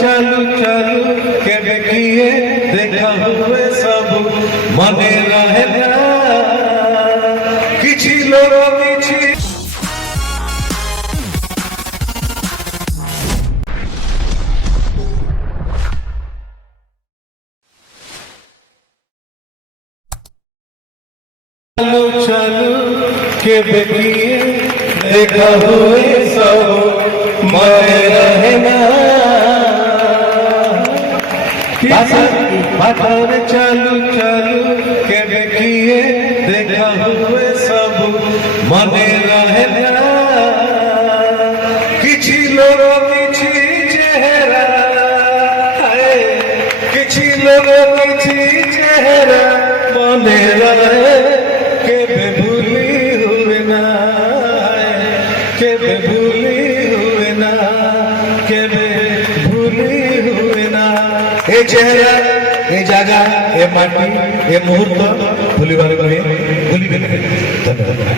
चालू चालू केबे किए देखा हुए सब मने रहे ना किछि लोग किछि चालू चालू केबे किए देखा हुए सब मने रहे ना पाथर चालू चालू केबे किए देखा हुए सब मने रहे ना किछि लोग किछि चेहरा किछि लोग किछि चेहरा मने रहे केबे भूली हुए ना केबे भूली हुए ना केबे भूली हुए ना ए चेहरा ए जगह ए माटी ए मुहूर्त भूलिबार भूलिबे धन्यवाद।